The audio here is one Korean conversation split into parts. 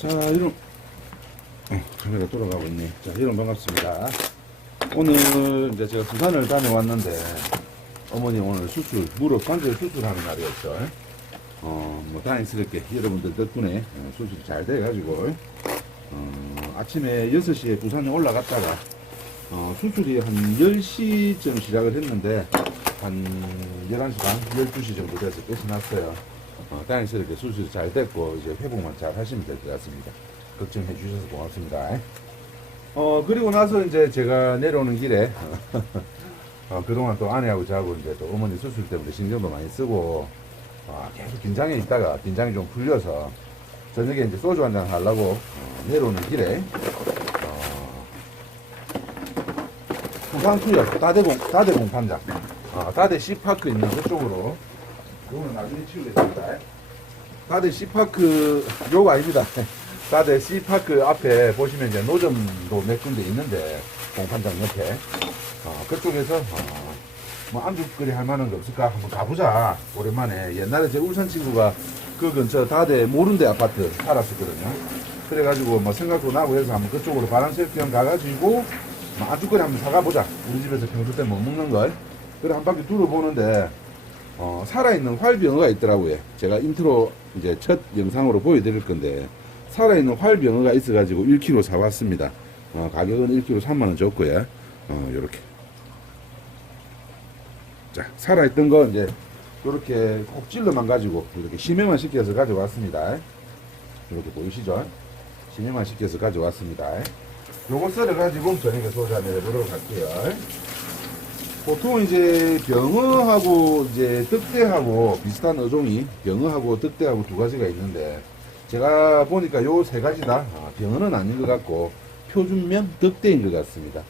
자, 여러분, 카메라 돌아가고 있네. 자, 여러분 반갑습니다. 오늘 이제 제가 부산을 다녀왔는데, 어머니 오늘 수술, 무릎 관절 수술하는 날이었죠. 뭐 다행스럽게 여러분들 덕분에 수술이 잘 돼가지고, 아침에 6시에 부산에 올라갔다가, 수술이 한 10시쯤 시작을 했는데, 한 11시 반, 12시 정도 돼서 끝이 났어요. 다행스럽게 수술이 잘 됐고, 이제 회복만 잘 하시면 될 것 같습니다. 걱정해 주셔서 고맙습니다. 그리고 나서 이제 제가 내려오는 길에, 그동안 또 아내하고 자고 이제 또 어머니 수술 때문에 신경도 많이 쓰고, 계속 긴장해 있다가 긴장이 좀 풀려서, 저녁에 이제 소주 한잔 하려고, 내려오는 길에, 부산수역 다대공 판장, 다대 C파크 있는 그쪽으로, 요거는 나중에 치우겠습니다. 다대 C파크, 요거 아닙니다. 다대 C파크 앞에 보시면 이제 노점도 몇 군데 있는데, 공판장 옆에. 그쪽에서, 뭐 안주거리 할 만한 거 없을까? 한번 가보자. 오랜만에. 옛날에 제 울산 친구가 그 근처 다대 모른데 아파트 살았었거든요. 그래가지고 뭐 생각도 나고 해서 한번 그쪽으로 바람쐴겸 가가지고, 뭐 안주거리 한번 사가보자. 우리 집에서 평소 때 못 먹는 걸. 그래 한 바퀴 둘러보는데, 살아있는 활병어가 있더라고요. 제가 인트로 이제 첫 영상으로 보여드릴 건데, 살아있는 활병어가 있어가지고 1kg 사왔습니다. 가격은 1kg 3만원 줬고요. 요렇게. 자, 살아있던 거 이제, 요렇게 콕질러만 가지고, 이렇게 심해만 시켜서 가져왔습니다. 이렇게 보이시죠? 심해만 시켜서 가져왔습니다. 요거 썰어가지고 저녁에 소주 한잔 해보도록 할게요. 보통 이제 병어하고 이제 득대하고 비슷한 어종이 병어하고 득대하고 두 가지가 있는데 제가 보니까 요 세 가지 다 병어는 아닌 것 같고 표준명 득대인 것 같습니다.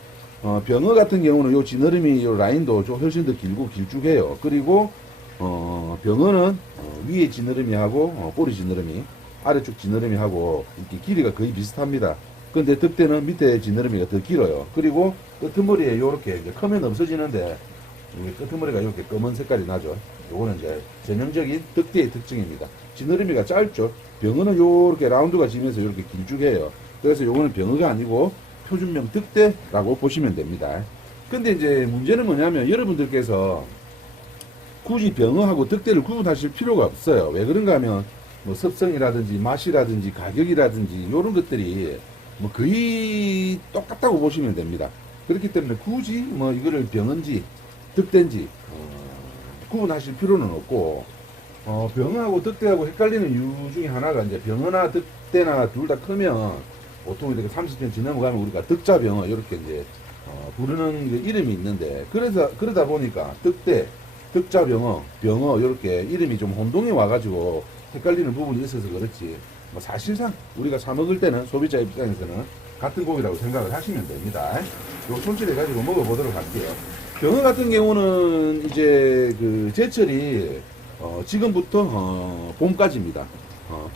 병어 같은 경우는 요 지느러미 요 라인도 좀 훨씬 더 길고 길쭉해요. 그리고 병어는 위에 지느러미하고 꼬리 지느러미 아래쪽 지느러미하고 이렇게 길이가 거의 비슷합니다. 근데 득대는 밑에 지느러미가 더 길어요. 그리고 끄트머리에 요렇게 이제 크면 없어지는데 이게 끄트머리가 이렇게 검은 색깔이 나죠. 요거는 이제 전형적인 득대의 특징입니다. 지느러미가 짧죠. 병어는 요렇게 라운드가 지면서 이렇게 길쭉해요. 그래서 요거는 병어가 아니고 표준명 득대라고 보시면 됩니다. 근데 이제 문제는 뭐냐면 여러분들께서 굳이 병어하고 득대를 구분하실 필요가 없어요. 왜 그런가 하면 뭐 습성이라든지 맛이라든지 가격이라든지 요런 것들이 뭐 거의 똑같다고 보시면 됩니다. 그렇기 때문에 굳이 뭐 이거를 병은지 득대인지 구분하실 필요는 없고 병하고 득대하고 헷갈리는 이유 중에 하나가 이제 병어나 득대나 둘 다 크면 보통 이렇게 30cm 넘어가면 우리가 득자병어 이렇게 이제 부르는 이름이 있는데 그러다 보니까 득대, 득자병어, 병어 이렇게 이름이 좀 혼동이 와가지고 헷갈리는 부분이 있어서 그렇지. 뭐 사실상 우리가 사 먹을 때는 소비자 입장에서는 같은 고기라고 생각을 하시면 됩니다. 요 손질해 가지고 먹어보도록 할게요. 병어 같은 경우는 이제 그 제철이 지금부터 봄까지입니다.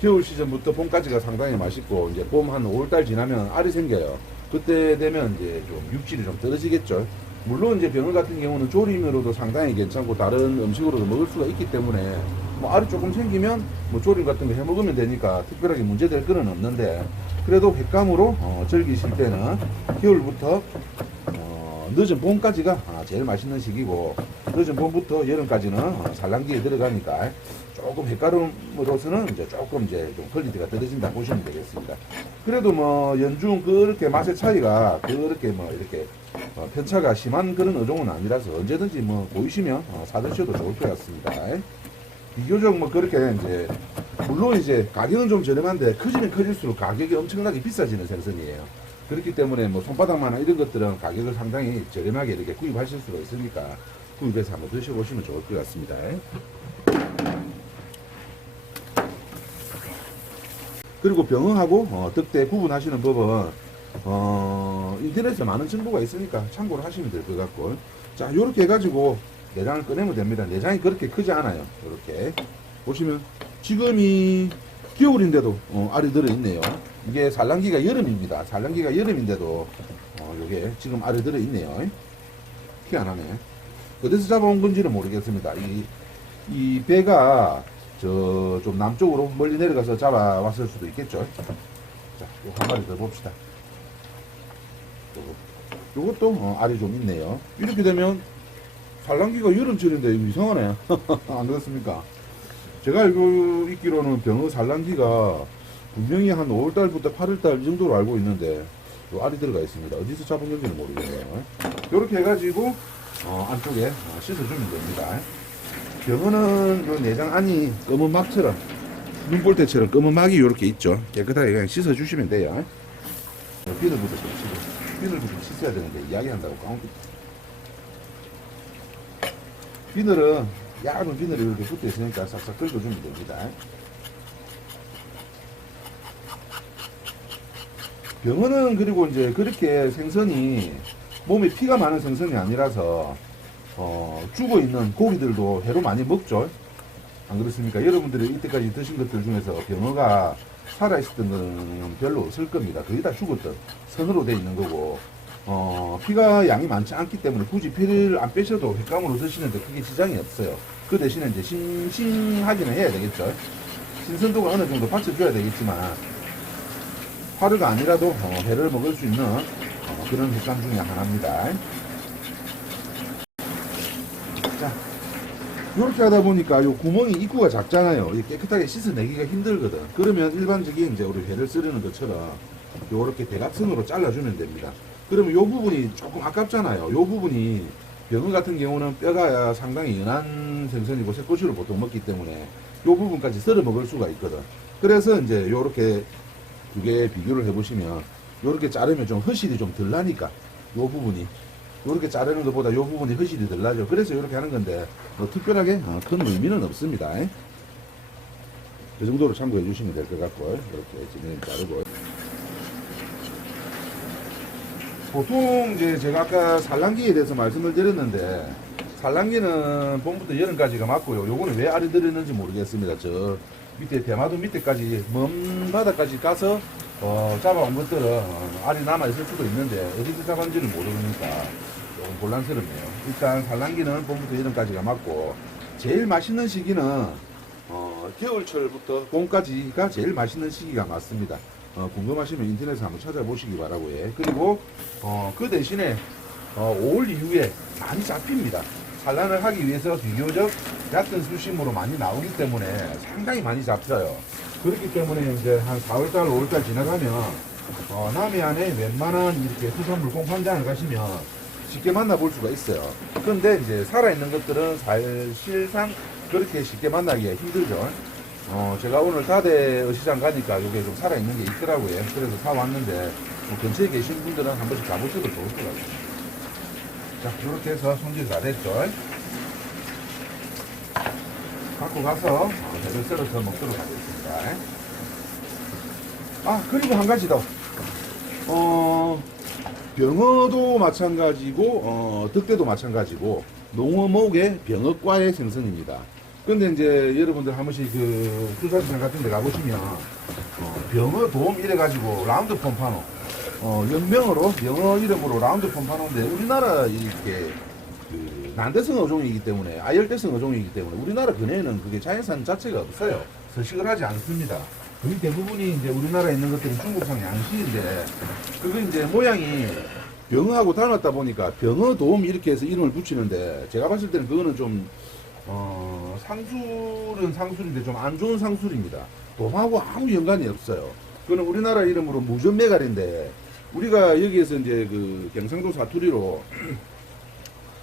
겨울 시즌부터 봄까지가 상당히 맛있고 이제 봄 한 5월달 지나면 알이 생겨요. 그때 되면 이제 좀 육질이 좀 떨어지겠죠. 물론 이제 병어 같은 경우는 조림으로도 상당히 괜찮고 다른 음식으로도 먹을 수가 있기 때문에 뭐 알이 조금 생기면 뭐 조림 같은 거 해 먹으면 되니까 특별하게 문제될 거는 없는데 그래도 횟감으로 즐기실 때는 겨울부터 늦은 봄까지가 제일 맛있는 시기고 늦은 봄부터 여름까지는 산란기에 들어가니까 조금 횟감으로서는 이제 조금 이제 좀 퀄리티가 떨어진다 보시면 되겠습니다. 그래도 뭐 연중 그렇게 맛의 차이가 그렇게 뭐 이렇게 편차가 심한 그런 어종은 아니라서 언제든지 뭐 보이시면 사드셔도 좋을 것 같습니다. 비교적 뭐 그렇게 이제 물론 이제 가격은 좀 저렴한데 커지면 커질수록 가격이 엄청나게 비싸지는 생선이에요. 그렇기 때문에 뭐 손바닥만한 이런 것들은 가격을 상당히 저렴하게 이렇게 구입하실 수가 있으니까 구입해서 한번 드셔보시면 좋을 것 같습니다. 그리고 병어하고 득대 구분하시는 법은 인터넷에 많은 정보가 있으니까 참고를 하시면 될 것 같고 자 요렇게 해가지고 내장을 꺼내면 됩니다. 내장이 그렇게 크지 않아요. 이렇게 보시면 지금이 겨울인데도 알이 들어있네요. 이게 산란기가 여름입니다. 산란기가 여름인데도 요게 지금 알이 들어있네요. 희한하네. 어디서 잡아온 건지는 모르겠습니다. 이 배가 저 좀 남쪽으로 멀리 내려가서 잡아왔을 수도 있겠죠. 자, 요거 한 마리 더 봅시다. 요것도 알이 좀 있네요. 이렇게 되면 산란기가 여름철인데 이거 이상하네. 안 그렇습니까? 제가 알고 있기로는 병어 산란기가 분명히 한 5월달부터 8월달 이 정도로 알고 있는데 요 알이 들어가 있습니다. 어디서 잡은 건지는 모르겠네요. 이렇게 해가지고 안쪽에 씻어주면 됩니다. 병어는 요 내장 안이 검은 막처럼 눈볼 때처럼 검은 막이 이렇게 있죠. 깨끗하게 그냥 씻어주시면 돼요. 비늘부터 좀 씻어. 비늘부터 씻어야 되는데 이야기한다고 까먹기. 비늘은 얇은 비늘이 이렇게 붙어 있으니까 싹싹 긁어주면 됩니다. 병어는 그리고 이제 그렇게 생선이 몸에 피가 많은 생선이 아니라서 죽어 있는 고기들도 회로 많이 먹죠. 안 그렇습니까? 여러분들이 이때까지 드신 것들 중에서 병어가 살아있었던 건 별로 없을 겁니다. 거의 다 죽었던 선으로 돼 있는 거고 피가 양이 많지 않기 때문에 굳이 피를 안 빼셔도 횟감으로 드시는데 크게 지장이 없어요. 그 대신에 이제 싱싱하기는 해야 되겠죠. 신선도가 어느 정도 받쳐줘야 되겠지만 화르가 아니라도 회를 먹을 수 있는 그런 횟감 중에 하나입니다. 자, 이렇게 하다 보니까 요 구멍이 입구가 작잖아요. 깨끗하게 씻어내기가 힘들거든. 그러면 일반적인 이제 우리 회를 썰는 것처럼 요렇게 대각선으로 잘라주면 됩니다. 그러면 요 부분이 조금 아깝잖아요. 요 부분이 병어 같은 경우는 뼈가 상당히 연한 생선이고 새꼬시를 보통 먹기 때문에 요 부분까지 썰어 먹을 수가 있거든. 그래서 이제 요렇게 두 개 비교를 해보시면 요렇게 자르면 좀 허실이 좀 덜 나니까 요 부분이 요렇게 자르는 것보다 요 부분이 허실이 덜 나죠. 그래서 요렇게 하는 건데 뭐 특별하게 큰 의미는 없습니다. 그 정도로 참고해 주시면 될 것 같고 이렇게 진행 자르고 보통 이제 제가 아까 산란기에 대해서 말씀을 드렸는데 산란기는 봄부터 여름까지가 맞고요. 요거는 왜 알이 들었는지 모르겠습니다. 저 밑에 대마도 밑에까지 먼 바다까지 가서 잡아온 것들은 알이 남아있을 수도 있는데 어디서 잡았는지는 모르니까 조금 곤란스럽네요. 일단 산란기는 봄부터 여름까지가 맞고 제일 맛있는 시기는 겨울철부터 봄까지가 제일 맛있는 시기가 맞습니다. 궁금하시면 인터넷에 한번 찾아보시기 바라고요. 그리고 그 대신에 5월 이후에 많이 잡힙니다. 산란을 하기 위해서 비교적 얕은 수심으로 많이 나오기 때문에 상당히 많이 잡혀요. 그렇기 때문에 이제 한 4월달, 5월달 지나가면 남해안에 웬만한 이렇게 수산물 공판장을 가시면 쉽게 만나볼 수가 있어요. 그런데 이제 살아있는 것들은 사실상 그렇게 쉽게 만나기가 힘들죠. 제가 오늘 다대 어시장 가니까 이게 좀 살아있는 게 있더라고요. 그래서 사왔는데 근처에 계신 분들은 한 번씩 가보셔도 좋을 것 같아요. 자, 이렇게 해서 손질 다 됐죠. 갖고 가서 배를 썰어서 먹도록 하겠습니다. 그리고 한 가지 더. 병어도 마찬가지고, 득대도 마찬가지고, 농어목의 병어과의 생선입니다. 근데 이제 여러분들 한 번씩 그 수산시장 같은 데 가보시면, 병어 돔 이래가지고 라운드 폼파노, 연명으로 병어 이름으로 라운드 폼파노인데 우리나라 이렇게 그 난대성 어종이기 때문에 아열대성 어종이기 때문에 우리나라 근해에는 그게 자연산 자체가 없어요. 서식을 하지 않습니다. 거의 대부분이 이제 우리나라에 있는 것들은 중국산 양식인데 그거 이제 모양이 병어하고 닮았다 보니까 병어돔 이렇게 해서 이름을 붙이는데 제가 봤을 때는 그거는 좀 상술은 상술인데 좀 안 좋은 상술입니다. 돔하고 아무 연관이 없어요. 그거는 우리나라 이름으로 무전메갈인데 우리가 여기에서 이제 그 경상도 사투리로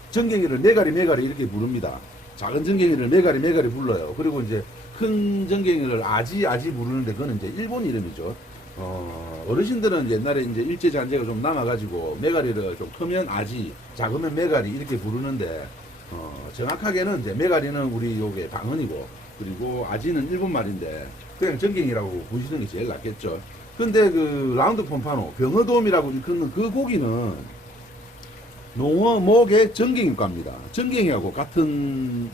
전갱이를 메가리 이렇게 부릅니다. 작은 전갱이를 메가리 불러요. 그리고 이제 큰 전갱이를 아지 부르는데 그거는 이제 일본 이름이죠. 어르신들은 옛날에 이제 일제잔재가 좀 남아가지고 메가리를 좀 크면 아지, 작으면 메가리 이렇게 부르는데 정확하게는 이제 메가리는 우리 요게 방언이고 그리고 아지는 일본 말인데 그냥 전갱이라고 부르시는 게 제일 낫겠죠. 근데 그 라운드 폼파노 병어돔이라고 일컫는 그 고기는 농어목의 전갱이과입니다. 전갱이하고 같은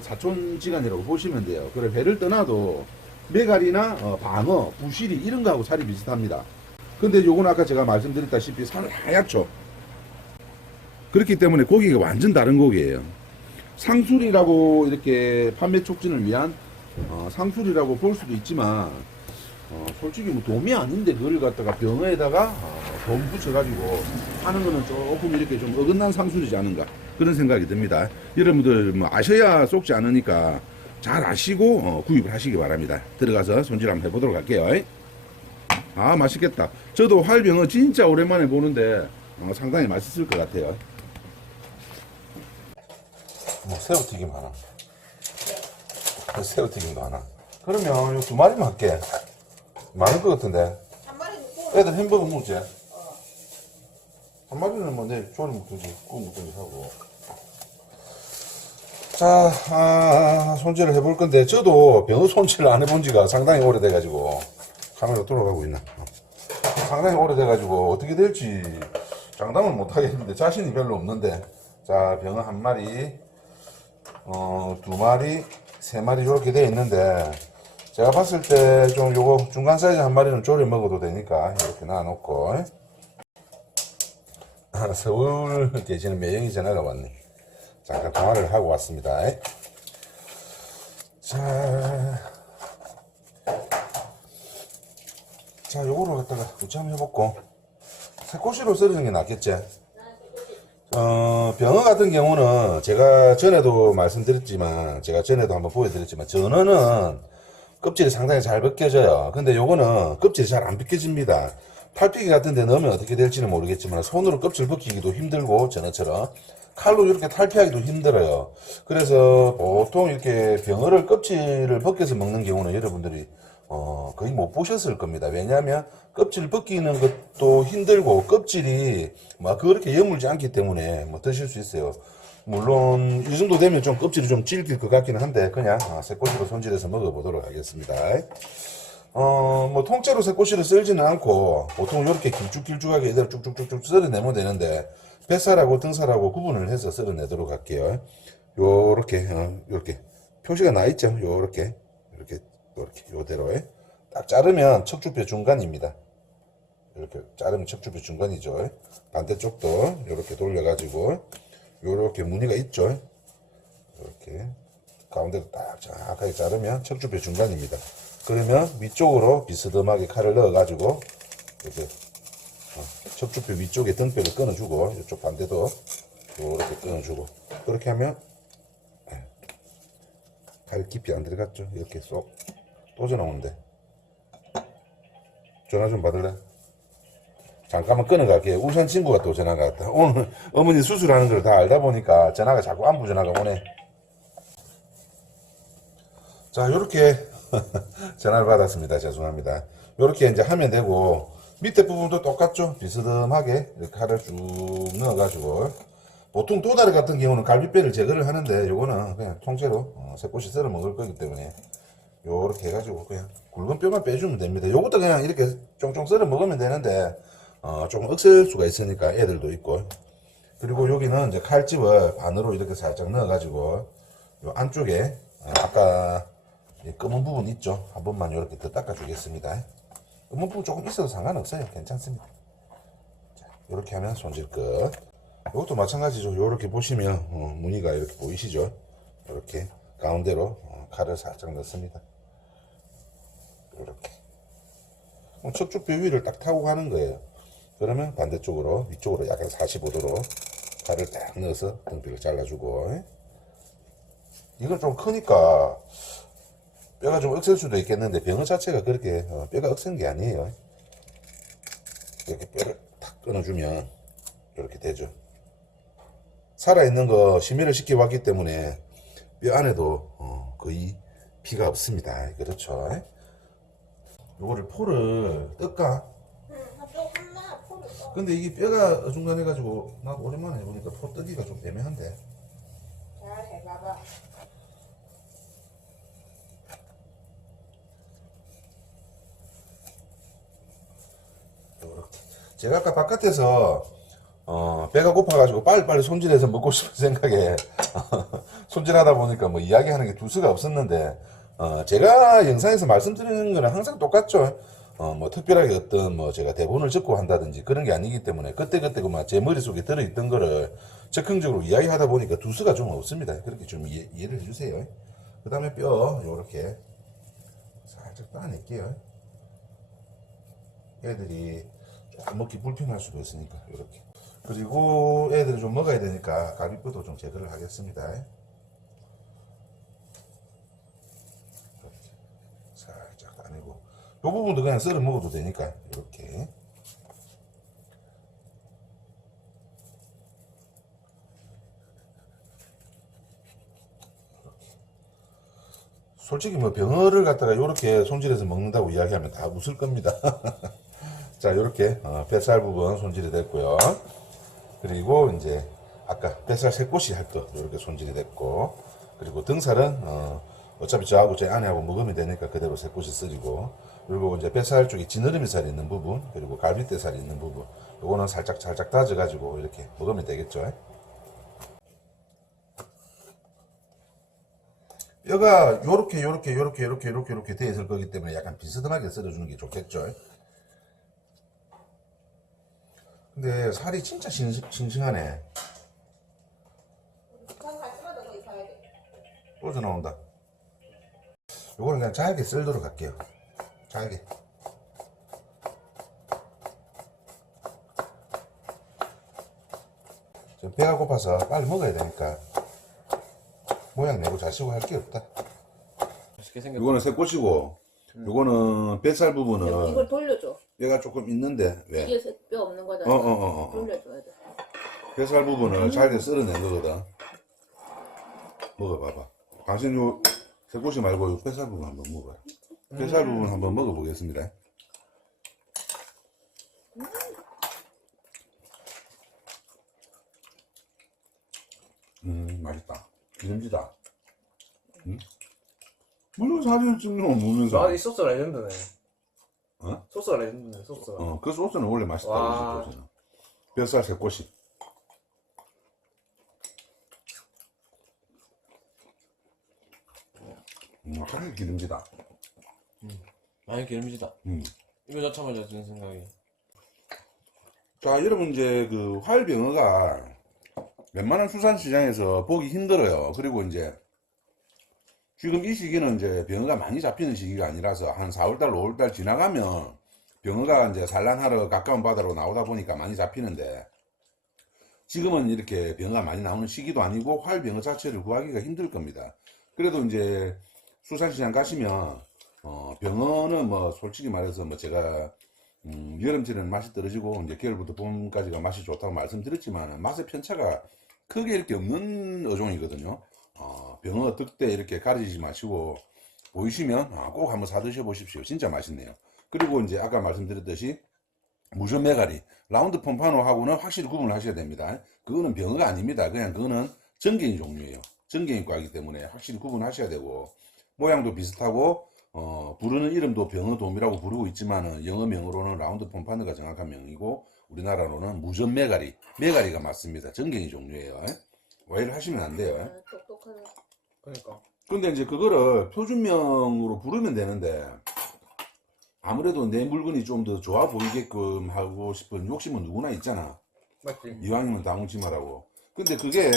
사촌지간이라고 보시면 돼요. 그래 배를 떠나도 메갈이나 방어, 부시리 이런 거하고 살이 비슷합니다. 근데 요건 아까 제가 말씀드렸다시피 살은 하얗죠. 그렇기 때문에 고기가 완전 다른 고기예요. 상술이라고 이렇게 판매 촉진을 위한 상술이라고 볼 수도 있지만 솔직히 뭐 돔이 아닌데 그걸 갖다가 병어에다가 돔 붙여가지고 하는 거는 조금 이렇게 좀 어긋난 상술이지 않은가 그런 생각이 듭니다. 여러분들 뭐 아셔야 속지 않으니까 잘 아시고 구입을 하시기 바랍니다. 들어가서 손질 한번 해보도록 할게요. 아, 맛있겠다. 저도 활병어 진짜 오랜만에 보는데 상당히 맛있을 것 같아요. 뭐 새우튀김 하나, 새우튀김도 하나. 그러면 요 2마리만 할게. 많을 것 같은데. 한 마리 구워. 애들 햄버거 먹지? 한 마리는 뭐 내일 조림 먹든지 구워 먹든지 하고. 자, 손질을 해볼 건데, 저도 병어 손질을 안 해본 지가 상당히 오래돼가지고, 카메라 돌아가고 있나? 상당히 오래돼가지고, 어떻게 될지 장담을 못 하겠는데, 자신이 별로 없는데, 자, 병어 한 마리, 2마리, 3마리 이렇게 돼 있는데, 제가 봤을 때 좀 요거 중간 사이즈 한 마리는 조림 먹어도 되니까, 이렇게 놔놓고, 서울 계시는 매형이 전화가 왔네. 잠깐 통화를 하고 왔습니다. 자, 요거를 갖다가 무치 한번 해볼고, 새꼬시로 썰는 게 낫겠지? 병어 같은 경우는 제가 전에도 말씀드렸지만, 제가 전에도 한번 보여드렸지만, 전어는 껍질이 상당히 잘 벗겨져요. 근데 요거는 껍질이 잘 안 벗겨집니다. 탈피기 같은 데 넣으면 어떻게 될지는 모르겠지만, 손으로 껍질 벗기기도 힘들고, 전어처럼. 칼로 이렇게 탈피하기도 힘들어요. 그래서 보통 이렇게 병어를 껍질을 벗겨서 먹는 경우는 여러분들이 거의 못 보셨을 겁니다. 왜냐하면 껍질 벗기는 것도 힘들고 껍질이 막 그렇게 여물지 않기 때문에 뭐 드실 수 있어요. 물론 이 정도 되면 좀 껍질이 좀 질길 것 같기는 한데 그냥 새꼬시로 손질해서 먹어보도록 하겠습니다. 뭐 통째로 새꼬시를 썰지는 않고 보통 이렇게 길쭉길쭉하게 이대로 쭉쭉쭉쭉 썰어내면 되는데 뱃살하고 등살하고 구분을 해서 썰어내도록 할게요. 요렇게 요렇게 표시가 나 있죠. 요렇게 요대로 딱 자르면 척추뼈 중간입니다. 이렇게 자르면 척추뼈 중간이죠. 반대쪽도 이렇게 돌려가지고 요렇게 무늬가 있죠. 이렇게 가운데로 딱 정확하게 자르면 척추뼈 중간입니다. 그러면 위쪽으로 비스듬하게 칼을 넣어가지고 이렇게 척추뼈 위쪽에 등뼈를 끊어주고 이쪽 반대도 이렇게 끊어주고 그렇게 하면 칼 깊이 안 들어갔죠. 이렇게 쏙 떠져나오는데 전화 좀 받을래? 잠깐만 끊어갈게요. 울산 친구가 또 전화가 왔다. 오늘 어머니 수술하는 걸 다 알다 보니까 전화가 자꾸 안부 전화가 오네. 자, 요렇게 전화를 받았습니다. 죄송합니다. 요렇게 이제 하면 되고 밑에 부분도 똑같죠. 비스듬하게 이렇게 칼을 쭉 넣어가지고 보통 도다리 같은 경우는 갈비뼈를 제거를 하는데 요거는 그냥 통째로 새꼬시 썰어 먹을 거기 때문에 요렇게 해가지고 그냥 굵은 뼈만 빼주면 됩니다. 요것도 그냥 이렇게 쫑쫑 썰어 먹으면 되는데 조금 억셀 수가 있으니까 애들도 있고 그리고 여기는 이제 칼집을 반으로 이렇게 살짝 넣어가지고 요 안쪽에 아까 검은 부분 있죠. 한 번만 이렇게 더 닦아주겠습니다. 검은 부분 조금 있어도 상관없어요. 괜찮습니다. 자, 이렇게 하면 손질 끝. 이것도 마찬가지죠. 이렇게 보시면 무늬가 이렇게 보이시죠? 이렇게 가운데로 칼을 살짝 넣습니다. 이렇게 척추뼈 위를 딱 타고 가는 거예요. 그러면 반대쪽으로 위쪽으로 약간 45도로 칼을 딱 넣어서 등뼈를 잘라주고 이건 좀 크니까 뼈가 좀 억셀 수도 있겠는데 병어 자체가 그렇게 뼈가 억센 게 아니에요. 이렇게 뼈를 탁 끊어주면 이렇게 되죠. 살아있는 거 심혈을 시켜왔기 때문에 뼈 안에도 거의 피가 없습니다. 그렇죠. 요거를 포를 뜰까? 조금만 포를 떠. 근데 이게 뼈가 어중간해가지고 나 오랜만에 해보니까 포 뜨기가 좀 애매한데. 잘 해봐봐. 요렇게. 제가 아까 바깥에서 배가 고파가지고 빨리빨리 손질해서 먹고 싶은 생각에 손질하다 보니까 뭐 이야기하는 게 두수가 없었는데 제가 영상에서 말씀드리는 거는 항상 똑같죠. 뭐 특별하게 어떤 뭐 제가 대본을 적고 한다든지 그런 게 아니기 때문에 그때그때 제 머릿속에 들어있던 거를 적극적으로 이야기하다 보니까 두수가 좀 없습니다. 그렇게 좀 이해를 해주세요. 그 다음에 뼈 요렇게 살짝 따낼게요. 애들이 조금 먹기 불편할 수도 있으니까 이렇게. 그리고 애들이 좀 먹어야 되니까 갈비뼈도 좀 제거를 하겠습니다. 이렇게 살짝 따내고 이 부분도 그냥 썰어 먹어도 되니까 이렇게. 솔직히 뭐 병어를 갖다가 이렇게 손질해서 먹는다고 이야기하면 다 웃을 겁니다. 자, 이렇게 뱃살 부분 손질이 됐고요. 그리고 이제 아까 뱃살 세 꼬시 할 거 이렇게 손질이 됐고, 그리고 등살은 어차피 저하고 제 아내하고 먹으면 되니까 그대로 세 꼬시 썰이고, 그리고 이제 뱃살 쪽에 지느러미 살이 있는 부분, 그리고 갈비뼈 살이 있는 부분, 요거는 살짝 다져 가지고 이렇게 먹으면 되겠죠. 뼈가 요렇게 되어 있을 거기 때문에 약간 비스듬하게 썰어주는 게 좋겠죠. 근데 살이 진짜 싱싱하네. 그럼 같이 가자 거기 가야 돼. 또 나온다. 요거는 그냥 잘게 썰도록 할게요. 잘게. 지금 배가 고파서 빨리 먹어야 되니까 모양 내고 자시고 할 게 없다. 맛있게 생겼다. 요거는 새꼬시고, 요거는 뱃살 부분은 이걸 돌려줘. 뼈가 조금 있는데 왜? 이게 뼈 없는 거잖아. 돌려줘야 돼. 뱃살 부분을 잘게 썰어낸 거거든. 먹어봐봐. 당신 요 새꼬시 말고 요 뱃살 부분 한번 먹어요. 뱃살 부분 한번 먹어보겠습니다. 맛있다. 기름지다. 물론 사진 찍는 거 먹으면서. 아, 이 소스가 레전드네. 어? 소스가 레전드네, 소스가. 그 소스는 원래 맛있다. 와. 이 소스는. 뱃살 새꼬시. 하늘 기름지다. 많이 기름지다. 음. 이거 자체마자 드는 생각이. 자, 여러분 이제 그 활병어가 웬만한 수산시장에서 보기 힘들어요. 그리고 이제 지금 이 시기는 이제 병어가 많이 잡히는 시기가 아니라서 한 4월달, 5월달 지나가면 병어가 이제 산란하러 가까운 바다로 나오다 보니까 많이 잡히는데, 지금은 이렇게 병어가 많이 나오는 시기도 아니고 활병어 자체를 구하기가 힘들 겁니다. 그래도 이제 수산시장 가시면 병어는 뭐 솔직히 말해서 뭐 제가 여름철에는 맛이 떨어지고 이제 겨울부터 봄까지가 맛이 좋다고 말씀드렸지만 맛의 편차가 크게 이렇게 없는 어종이거든요. 병어 득대 이렇게 가리지 마시고 보이시면 꼭 한번 사 드셔 보십시오. 진짜 맛있네요. 그리고 이제 아까 말씀드렸듯이 무전 메가리, 라운드 폼파노하고는 확실히 구분을 하셔야 됩니다. 그거는 병어가 아닙니다. 그냥 그거는 전갱이 종류예요. 전갱이과이기 때문에 확실히 구분하셔야 되고, 모양도 비슷하고 부르는 이름도 병어돔이라고 부르고 있지만은 영어명으로는 라운드 폼파노가 정확한 명이고 우리나라로는 무전 메가리, 메가리가 맞습니다. 전갱이 종류예요. 오해를 하시면 안 돼요. 똑똑하네. 그러니까. 근데 이제 그거를 표준명으로 부르면 되는데, 아무래도 내 물건이 좀 더 좋아 보이게끔 하고 싶은 욕심은 누구나 있잖아. 맞지? 이왕이면 다홍치마라고. 근데 그게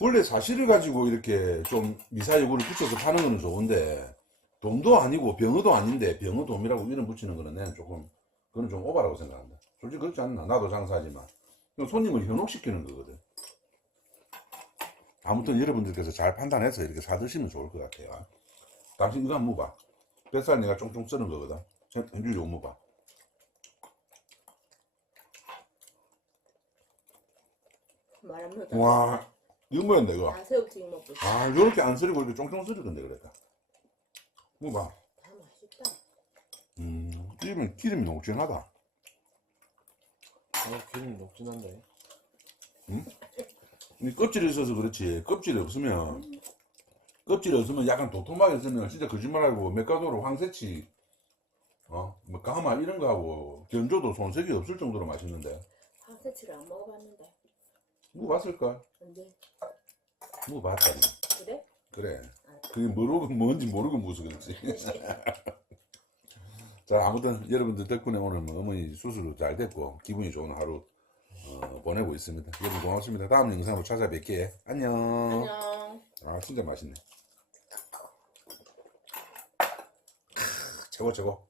원래 사실을 가지고 이렇게 좀 미사여구를 붙여서 파는 거는 좋은데, 돔도 아니고 병어도 아닌데 병어돔이라고 이름 붙이는 거는 내는 조금, 그건 좀 오바라고 생각한다. 솔직히 그렇지 않나? 나도 장사하지만 손님을 현혹시키는 거거든. 아무튼 여러분들께서 잘 판단해서 이렇게 사드시면 좋을 것 같아요. 당신 이거 한번 먹어봐. 뱃살 내가 쫑쫑 썰은 거거든. 현준이 이거 먹어봐. 말하면 다. 와, 이거 뭐였는데 이거? 다 새우튀김 먹고 있어. 아, 요렇게 안 썰이고 이렇게 쫑쫑 썰이던데 그랬다. 먹어봐. 다 맛있다. 기름이 녹진하다. 아, 기름이 녹진한데. 이 껍질이 있어서 그렇지. 껍질이 없으면 약간 도톰하게 쓰면 진짜 거짓말하고 맥가도로 황새치, 뭐 가마 이런 거 하고 견조도 손색이 없을 정도로 맛있는데. 황새치를 안 먹어봤는데. 먹어봤을까? 근데 먹어봤다니. 그래? 그래. 그게 뭔지 모르고 먹어서 그렇지. 자, 아무튼 여러분들 덕분에 오늘 뭐 어머니 수술도 잘 됐고 기분이 좋은 하루 보내고 있습니다. 여러분 고맙습니다. 다음 영상으로 찾아뵐게. 안녕. 안녕. 아, 진짜 맛있네. 최고 최고.